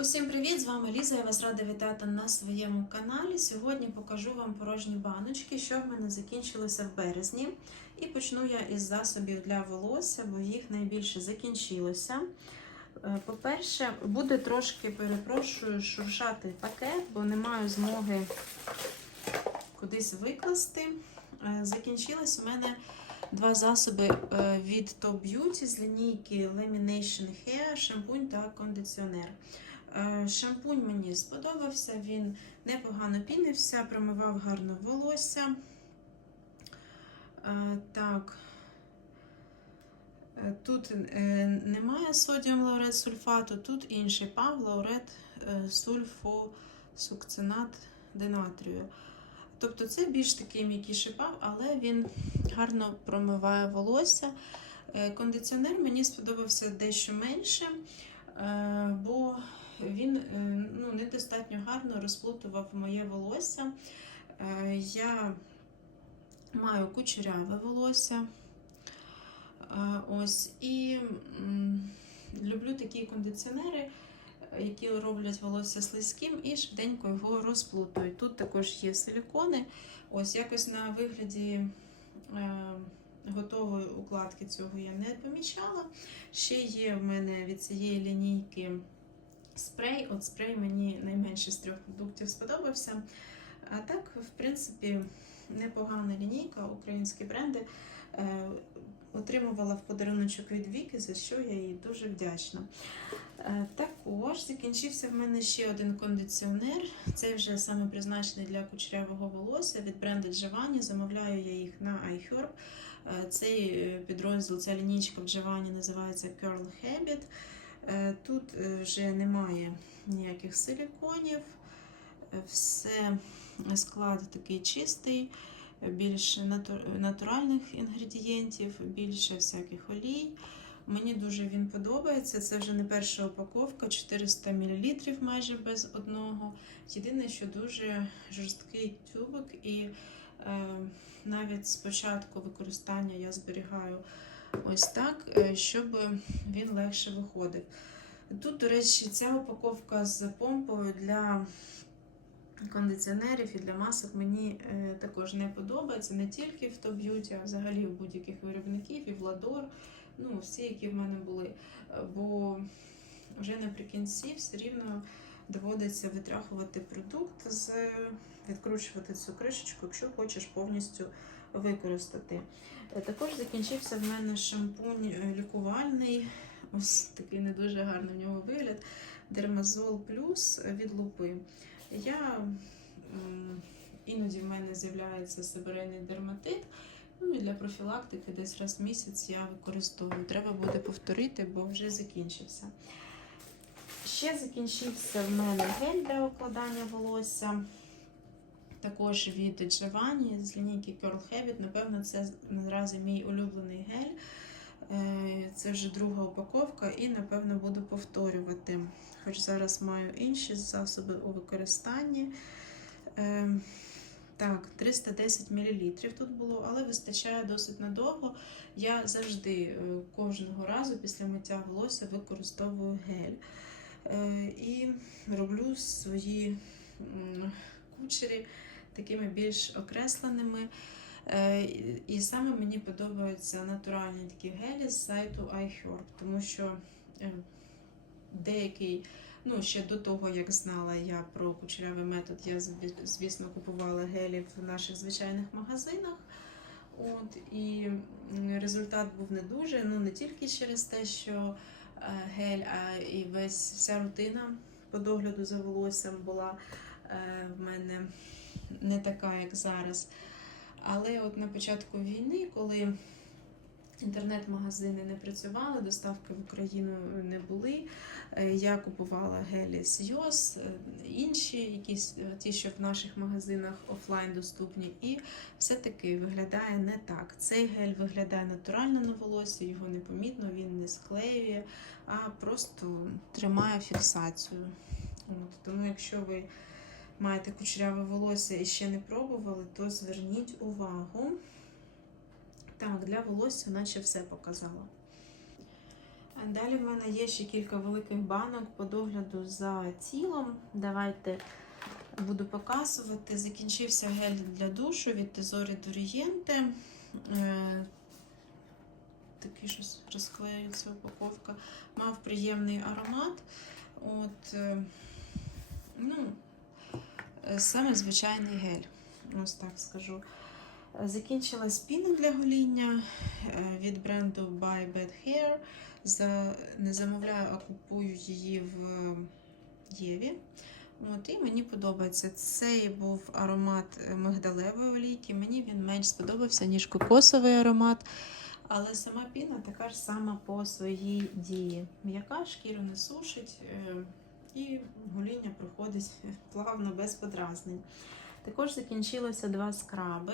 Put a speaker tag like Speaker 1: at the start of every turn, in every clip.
Speaker 1: Усім привіт! З вами Ліза. Я вас рада вітати на своєму каналі. Сьогодні покажу вам порожні баночки, що в мене закінчилося в березні. І почну я із засобів для волосся, бо їх найбільше закінчилося. Е, По-перше, буде трошки, перепрошую, шуршати пакет, бо не маю змоги кудись викласти. Е, Закінчилось у мене два засоби е, від Top Beauty з лінійки Lamination Hair, шампунь та кондиціонер. Е, Шампунь мені сподобався, він непогано пінився, промивав гарно волосся. Е, Так. Е, Тут немає содіум лаурет сульфату, тут інший пав лаурет е, сульфосукцинат денатрію. Тобто це більш такий м'якіший пав, але він гарно промиває волосся. Кондиціонер мені сподобався дещо менше, бо він е, ну, недостатньо гарно розплутував моє волосся. Е, Я маю кучеряве волосся. Е, Ось і люблю такі кондиціонери, які роблять волосся слизьким і швиденько його розплутують. Тут також є силікони. Ось якось на вигляді готової укладки цього я не помічала. Ще є в мене від цієї лінійки спрей. От спрей мені найменше з трьох продуктів сподобався. А так, в принципі, непогана лінійка, українські бренди. Е, Отримувала в подаруночок від Віки, за що я їй дуже вдячна. Е, Також закінчився в мене ще один кондиціонер. Це вже саме призначений для кучерявого волосся від бренду Giovanni. Замовляю я їх на iHerb. Е, Цей підрозділ, ця лінійка в Giovanni називається Curl Habit. Е, Тут е, вже немає ніяких силіконів, Е, все склад такий чистий, більше натуральних інгредієнтів, більше всяких олій. Мені дуже він подобається. Це вже не перша упаковка, 400 мл майже без одного. Єдине, що дуже жорсткий тюбик, і е, навіть з початку використання я зберігаю ось так, е, щоб він легше виходив. Тут, до речі, ця упаковка з помпою для кондиціонерів і для масок мені е, також не подобається. Не тільки в Beauty, а взагалі у будь-яких виробників, і в Ладор, ну, всі, які в мене були. Бо вже наприкінці все рівно доводиться витряхувати продукт, з, відкручувати цю кришечку, якщо хочеш повністю використати. Е, Також закінчився в мене шампунь е, лікувальний. Ось такий не дуже гарний в нього вигляд. Дермазол плюс від лупи. Я іноді в мене з'являється сибирейний дерматит. Ну для профілактики десь раз в місяць я використовую. Треба буде повторити, бо вже закінчився. Ще закінчився в мене гель для укладання волосся. Також від Giovanni з лінійки Curl Habit. Напевно, це наразі мій улюблений гель. Е, Це вже друга упаковка, і, напевно, буду повторювати. Хоч зараз маю інші засоби у використанні. Е, Так, 310 мл тут було, але вистачає досить надовго. Я завжди е, кожного разу після миття волосся використовую гель. І роблю свої кучері такими більш окресленими. Е, і- саме мені подобаються натуральні такі гелі з сайту iHerb, тому що е, деякий, ну ще до того, як знала я про кучерявий метод, я звісно купувала гелі в наших звичайних магазинах. От, і результат був не дуже. Ну не тільки через те, що е, гель, а і весь вся рутина по догляду за волоссям була в мене не така, як зараз. Але от на початку війни, коли інтернет-магазини не працювали, доставки в Україну не були, е, я купувала гелі з Йос, е, інші, якісь е, ті, що в наших магазинах офлайн доступні, і все-таки виглядає не так. Цей гель виглядає натурально на волосі, його не помітно, він не склеює, а просто тримає фіксацію. От, тому якщо ви маєте кучеряве волосся і ще не пробували, то зверніть увагу. Так, для волосся наче все показала. Далі в мене є ще кілька великих банок по догляду за тілом. Давайте буду показувати. Закінчився гель для душу від Тезорі Дорієнте. Е, Такий щось розклеюється упаковка. Мав приємний аромат. От, е, ну, саме звичайний гель, ось так скажу. Е, Закінчилась піна для гоління е, від бренду By Bad Hair. За, не замовляю, а купую її в Єві. От, і мені подобається. Цей був аромат е, мигдалевої олійки. Мені він менш сподобався, ніж кокосовий аромат. Але сама піна така ж сама по своїй дії. М'яка, шкіру не сушить, е, і гоління проходить плавно, без подразнень. Також закінчилося два скраби.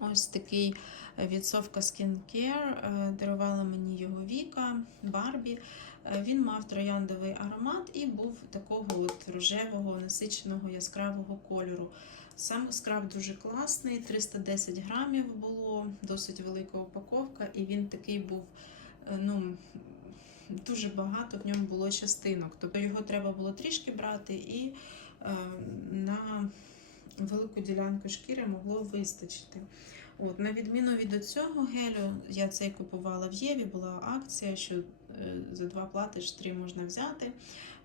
Speaker 1: Ось такий е, від Совка Skincare. е, Дарувала мені його Віка, Барбі. Е, Він мав трояндовий аромат і був такого от рожевого, насиченого яскравого кольору. Сам скраб дуже класний, 310 грамів було, досить велика упаковка, і він такий був, ну, дуже багато в ньому було частинок. Тобто його треба було трішки брати, і е, на велику ділянку шкіри могло вистачити. От, на відміну від цього гелю, я цей купувала в Єві, була акція, що е, за два платиш три можна взяти.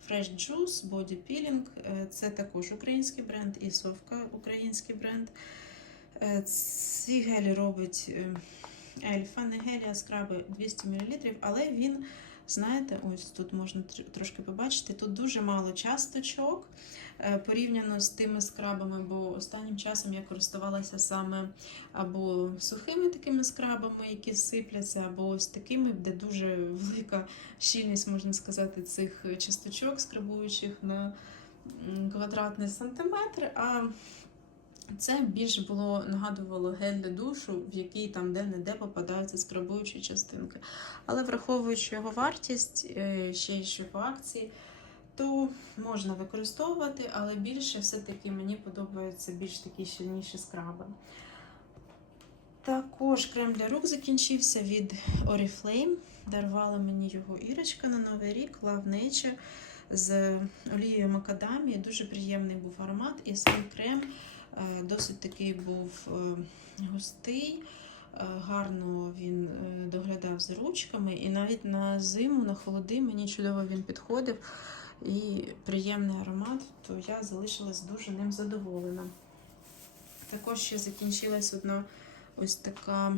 Speaker 1: Fresh Juice, Body Peeling, е, це також український бренд і Совка український бренд. Ці гелі робить Ельфа, не гелі, а скраби 200 мл, але він, знаєте, ось тут можна трошки побачити, тут дуже мало часточок е, порівняно з тими скрабами, бо останнім часом я користувалася саме або сухими такими скрабами, які сипляться, або ось такими, де дуже велика щільність, можна сказати, цих часточок, скрабуючих на квадратний сантиметр. А це більш було нагадувало гель для душу, в який там де-не-де попадаються скрабуючі частинки. Але враховуючи його вартість, е, ще й що по акції, то можна використовувати, але більше все-таки мені подобаються більш такі щільніші скраби. Також крем для рук закінчився від Oriflame. Дарувала мені його Ірочка на Новий рік Love Nature з олією макадамії. Дуже приємний був аромат, і сам крем досить такий був е, густий. е, Гарно він е, доглядав за ручками, і навіть на зиму, на холоди мені чудово він підходив. І приємний аромат, то я залишилась дуже ним задоволена. Також ще закінчилась одна ось така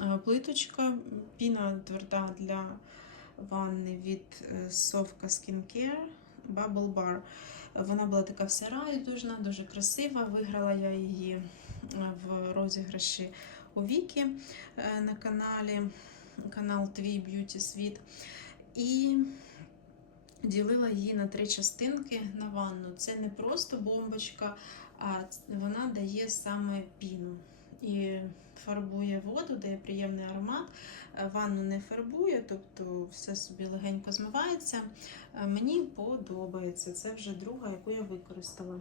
Speaker 1: е, плиточка, піна тверда для ванни від е, Совка Skincare Bubble Bar. Вона була така вся райдужна, дуже красива. Виграла я її е, в розіграші у Вікі е, на каналі, канал Твій Б'юті Світ. І ділила її на три частинки на ванну. Це не просто бомбочка, а вона дає саме піну. І фарбує воду, дає приємний аромат. Е, Ванну не фарбує, тобто все собі легенько змивається. Е, Мені подобається. Це вже друга, яку я використала.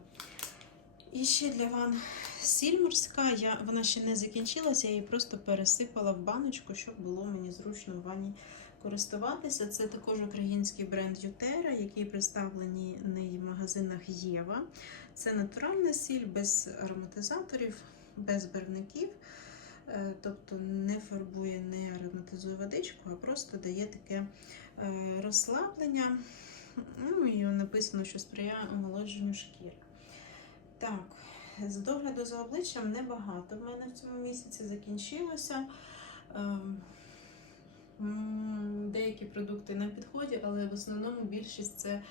Speaker 1: І ще для ван сіль морська. Я, вона ще не закінчилася, я її просто пересипала в баночку, щоб було мені зручно в ванні користуватися. Це також український бренд Ютера, який представлений в магазинах Єва. Це натуральна сіль без ароматизаторів, без барвників. Е, Тобто не фарбує, не ароматизує водичку, а просто дає таке е, розслаблення. Ну і написано, що сприяє омолодженню шкіри. Так, з догляду за обличчям небагато в мене в цьому місяці закінчилося. Ем, Деякі продукти на підході, але в основному більшість це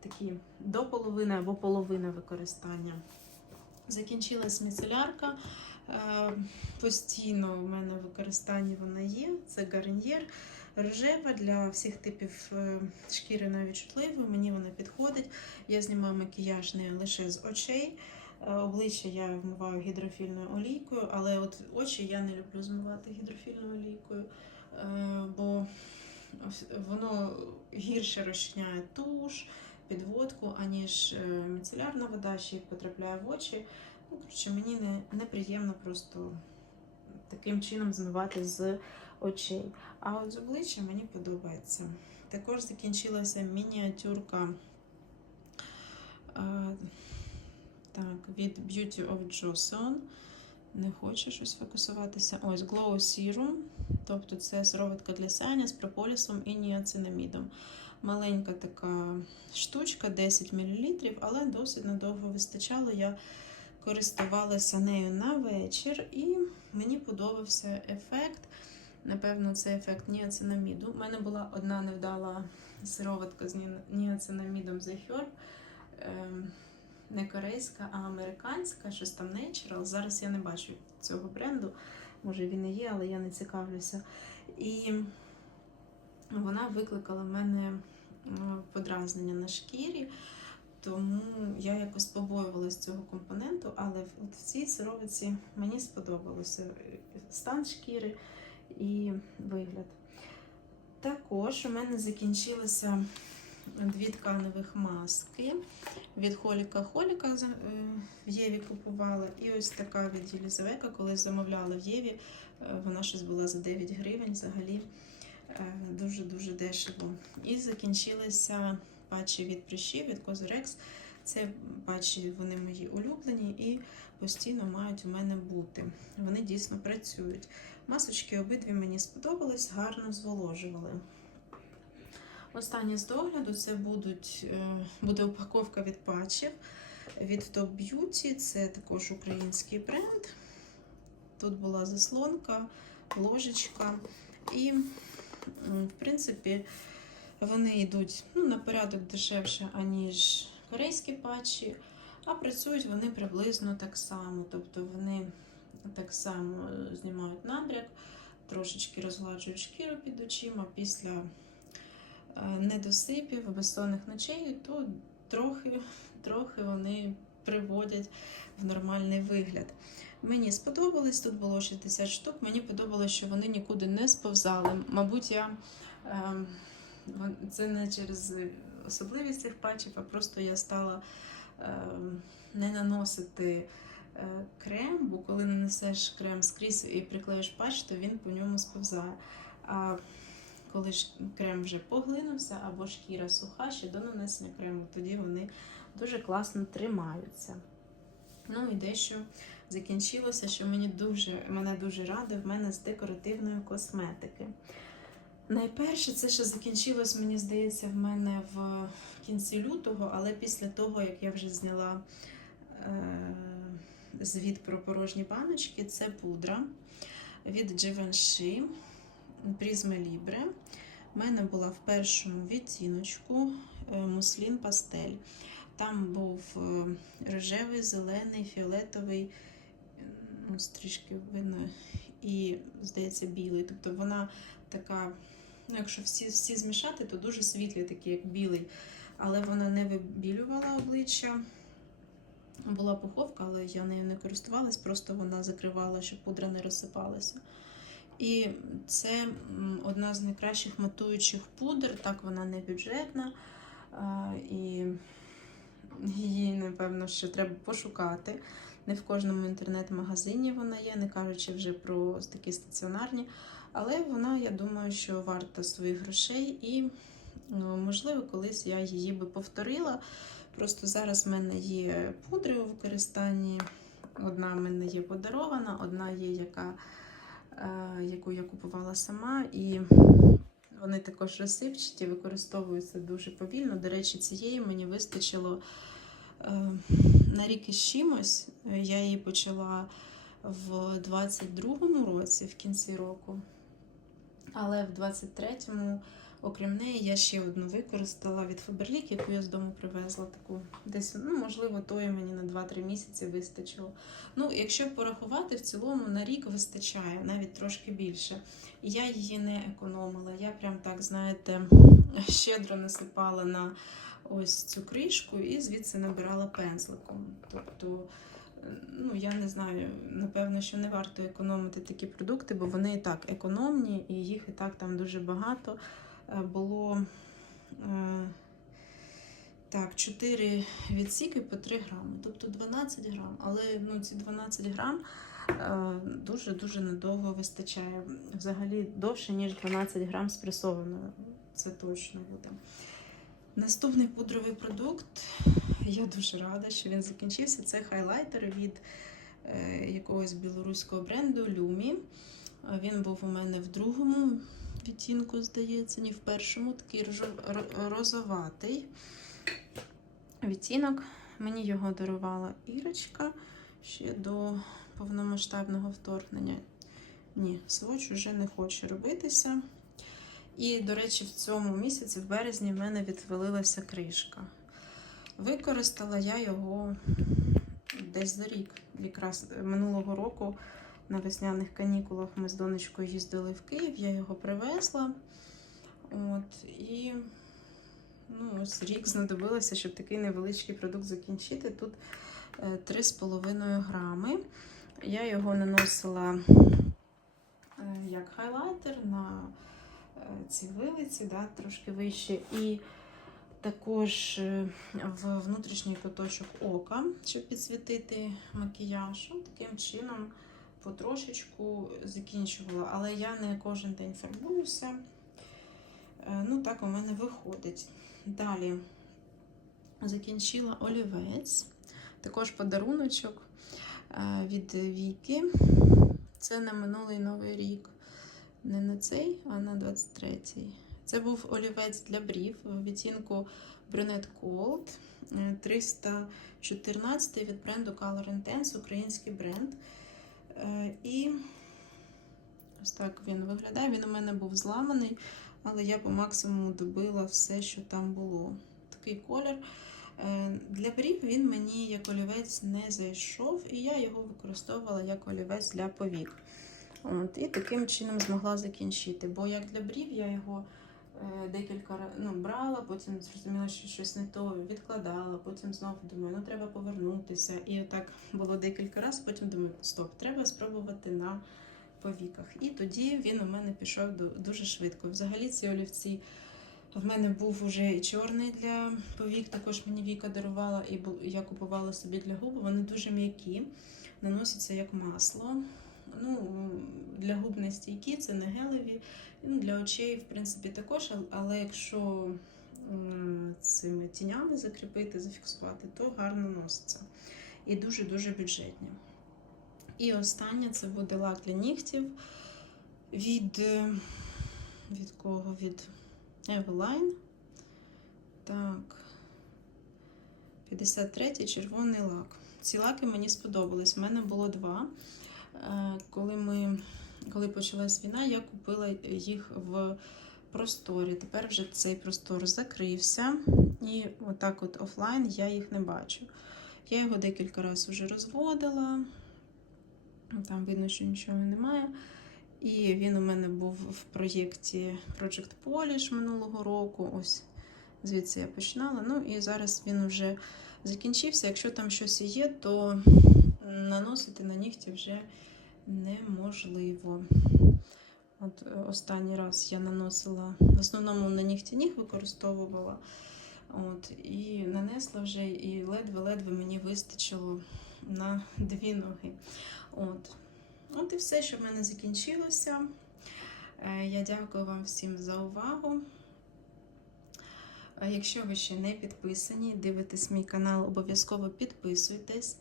Speaker 1: такі до половини або половина використання. Закінчилась міцелярка. Е, Постійно в мене в використанні вона є. Це гарньєр рожева для всіх типів е, шкіри навіть чутливої. Мені вона підходить. Я знімаю макіяж не лише з очей. Е, Обличчя я вмиваю гідрофільною олійкою, але от очі я не люблю змивати гідрофільною олійкою, бо воно гірше розчиняє туш, підводку, аніж е, міцелярна вода, ще й потрапляє в очі. Ну, коротше, мені не, неприємно просто таким чином змивати з очей. А от з обличчя мені подобається. Також закінчилася мініатюрка е, так, від Beauty of Joseon. Не хоче щось фокусуватися. Ось Glow Serum. Тобто це сироватка для сяєння з прополісом і ніацинамідом. Маленька така штучка, 10 мл, але досить надовго вистачало. Я користувалася нею на вечір, і мені подобався ефект. Напевно, це ефект ніацинаміду. У мене була одна невдала сироватка з ніацинамідом The Herb. Ем, Не корейська, а американська, щось там Natural. Зараз я не бачу цього бренду. Може він і є, але я не цікавлюся. І вона викликала в мене подразнення на шкірі, тому я якось побоювалася цього компоненту, але в- цій сировиці мені сподобалося е, стан шкіри і вигляд. Також у мене закінчилися дві тканевих маски. Від Холіка Холіка е, в Єві купувала. І ось така від Єлізавека, коли замовляла в Єві, е, вона щось була за 9 гривень взагалі дуже-дуже дешево. І закінчилися патчі від прищів, від Козурекс. Це патчі, вони мої улюблені і постійно мають у мене бути. Вони дійсно працюють. Масочки обидві мені сподобались, гарно зволожували. Останнє з догляду це будуть, е, буде упаковка від патчів від Top Beauty. Це також український бренд. Тут була заслонка, ложечка. І, в принципі, вони йдуть ну, на порядок дешевше, аніж корейські патчі, а працюють вони приблизно так само. Тобто вони так само е, знімають набряк, трошечки розгладжують шкіру під очима після е, недосипів, безсонних ночей, то трохи, трохи вони приводять в нормальний вигляд. Мені сподобались, тут було 60 штук. Мені подобалось, що вони нікуди не сповзали. Мабуть, я ем, це не через особливість цих патчів, а просто я стала ем, не наносити е, крем, бо коли нанесеш крем скрізь і приклеїш патч, то він по ньому сповзає. А коли ж крем вже поглинувся або шкіра суха, ще до нанесення крему, тоді вони дуже класно тримаються. Ну і дещо закінчилося, що мені дуже, мене дуже радує в мене з декоративної косметики. Найперше, це ще закінчилось, мені здається, в мене в кінці лютого, але після того, як я вже зняла е, звіт про порожні баночки, це пудра від Givenchy Prisma Libre. У мене була в першому відтіночку е, муслін пастель. Там був е, рожевий, зелений, фіолетовий, ну, трішки видно, і, здається, білий. Тобто вона така, ну, якщо всі, всі змішати, то дуже світлі, такі, як білий. Але вона не вибілювала обличчя. Була пуховка, але я нею не користувалась, просто вона закривала, щоб пудра не розсипалася. І це одна з найкращих матуючих пудр, так вона не бюджетна. І її, напевно, ще треба пошукати. Не в кожному інтернет-магазині вона є, не кажучи вже про такі стаціонарні. Але вона, я думаю, що варта своїх грошей, і ну, можливо, колись я її би повторила. Просто зараз в мене є пудри у використанні. Одна в мене є подарована, одна є, яка, е, яку я купувала сама. І вони також розсипчаті, використовуються дуже повільно. До речі, цієї мені вистачило на рік із чимось. Я її почала в 22-му році, в кінці року. Але в 23-му, окрім неї, я ще одну використала від Faberlic, яку я з дому привезла. Таку десь, ну, можливо, тої мені на 2-3 місяці вистачило. Ну, якщо порахувати, в цілому на рік вистачає, навіть трошки більше. Я її не економила. Я прям так, знаєте, щедро насипала на ось цю кришку і звідси набирала пензликом. Тобто, ну я не знаю, напевно, що не варто економити такі продукти, бо вони і так економні, і їх і так там дуже багато. Е, Було е, так, 4 відсіки по 3 грами, тобто 12 грам. Але ну, ці 12 грам е, дуже-дуже надовго вистачає. Взагалі довше, ніж 12 грам спресованої. Це точно буде. Наступний пудровий продукт. Я дуже рада, що він закінчився. Це хайлайтер від е, якогось білоруського бренду Lumi. Е, Він був у мене в другому відтінку, здається, ні в першому, такий розоватий відтінок. Мені його дарувала Ірочка ще до повномасштабного вторгнення. Ні, сводч вже не хоче робитися. І, до речі, в цьому місяці, в березні, в мене відвалилася кришка. Використала я його десь за рік. Якраз минулого року на весняних канікулах ми з донечкою їздили в Київ, я його привезла. От, і ну, ось рік знадобилося, щоб такий невеличкий продукт закінчити. Тут е, 3,5 грами. Я його наносила е, як хайлайтер на е, ці вилиці, да, трошки вище. І також е, в внутрішній куточок ока, щоб підсвітити макіяж. Таким чином потрошечку закінчувала. Але я не кожен день фарбуюся. Е, Ну, так у мене виходить. Далі закінчила олівець. Також подаруночок е, від Віки. Це на минулий новий рік. Не на цей, а на 23-й. Це був олівець для брів в відтінку Brunette Gold е, 314 від бренду Color Intense, український бренд. Е, І ось так він виглядає. Він у мене був зламаний, але я по максимуму добила все, що там було. Такий колір. Е, Для брів він мені як олівець не зайшов, і я його використовувала як олівець для повік. От, і таким чином змогла закінчити. Бо як для брів я його е, декілька ну, брала, потім зрозуміла, що щось не то, відкладала, потім знову думаю, ну треба повернутися. І отак було декілька разів, потім думаю, стоп, треба спробувати на повіках. І тоді він у мене пішов до- дуже швидко. Взагалі ці олівці. В мене був уже і чорний для повік, також мені Віка дарувала, і я купувала собі для губ. Вони дуже м'які, наносяться як масло. Ну, для губ не стійкі, це не гелеві. Ну, для очей, в принципі, також, але якщо цими тінями закріпити, зафіксувати, то гарно носиться. І дуже-дуже бюджетні. І останнє це буде лак для нігтів від, від кого? Від Eveline. Так. 53-й червоний лак. Ці лаки мені сподобались. У мене було два. Е, Коли, ми, коли почалась війна, я купила їх в просторі. Тепер вже цей простор закрився. І отак от офлайн я їх не бачу. Я його декілька разів вже розводила. Там видно, що нічого немає. І він у мене був в проєкті Project Polish минулого року. Ось звідси я починала. Ну і зараз він вже закінчився. Якщо там щось є, то наносити на нігті вже неможливо. От е, останній раз я наносила, в основному на нігті ніг використовувала. От, і нанесла вже, і ледве-ледве мені вистачило на дві ноги. От. От і все, що в мене закінчилося. Е, Я дякую вам всім за увагу. Якщо ви ще не підписані, дивитесь мій канал, обов'язково підписуйтесь.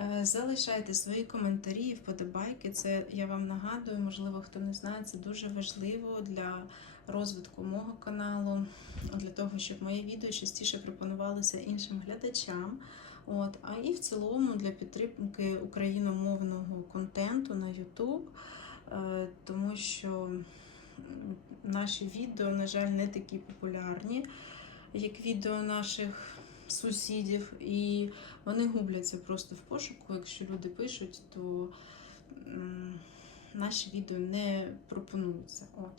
Speaker 1: Е, Залишайте свої коментарі і вподобайки. Це я вам нагадую, можливо, хто не знає, це дуже важливо для розвитку мого каналу, для того, щоб моє відео частіше пропонувалося іншим глядачам. От, а і в цілому для підтримки україномовного контенту на YouTube, е, тому що наші відео, на жаль, не такі популярні, як відео наших сусідів, і вони губляться просто в пошуку. Якщо люди пишуть, то наші відео не пропонуються. От.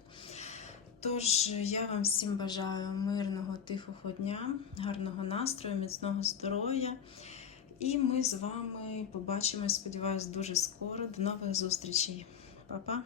Speaker 1: Тож я вам всім бажаю мирного, тихого дня, гарного настрою, міцного здоров'я. І ми з вами побачимось, сподіваюсь, дуже скоро. До нових зустрічей. Па-па!